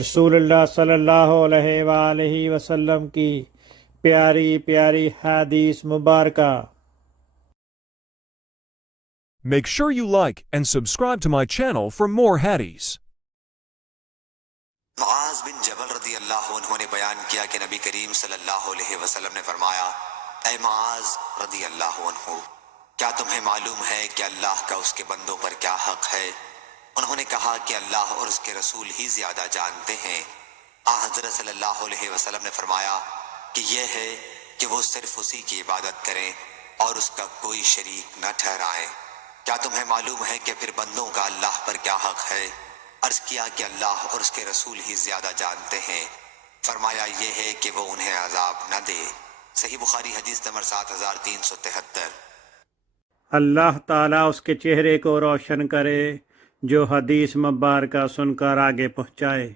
رسول اللہ صلی اللہ علیہ وآلہ وسلم کی پیاری پیاری حدیث مبارکہ۔ Make sure you like and subscribe to my channel for more hadiths. معاذ بن جبل رضی اللہ عنہ نے بیان کیا کہ نبی کریم صلی اللہ علیہ وسلم نے فرمایا، اے معاذ رضی اللہ عنہ، کیا تمہیں معلوم ہے کہ اللہ کا اس کے بندوں پر کیا حق ہے؟ انہوں نے کہا کہ اللہ اور اس کے رسول ہی زیادہ جانتے ہیں۔ حضرت صلی اللہ علیہ وسلم نے فرمایا کہ یہ ہے کہ وہ صرف اسی کی عبادت کریں اور اس کا کوئی شریک نہ ٹھہرائیں۔ کیا تمہیں معلوم ہے کہ پھر بندوں کا اللہ پر کیا حق ہے؟ عرض کیا کہ اللہ اور اس کے رسول ہی زیادہ جانتے ہیں۔ فرمایا یہ ہے کہ وہ انہیں عذاب نہ دے۔ صحیح بخاری حدیث نمبر 7373۔ اللہ تعالیٰ اس کے چہرے کو روشن کرے جو حدیث مبارکہ سن کر آگے پہنچائے۔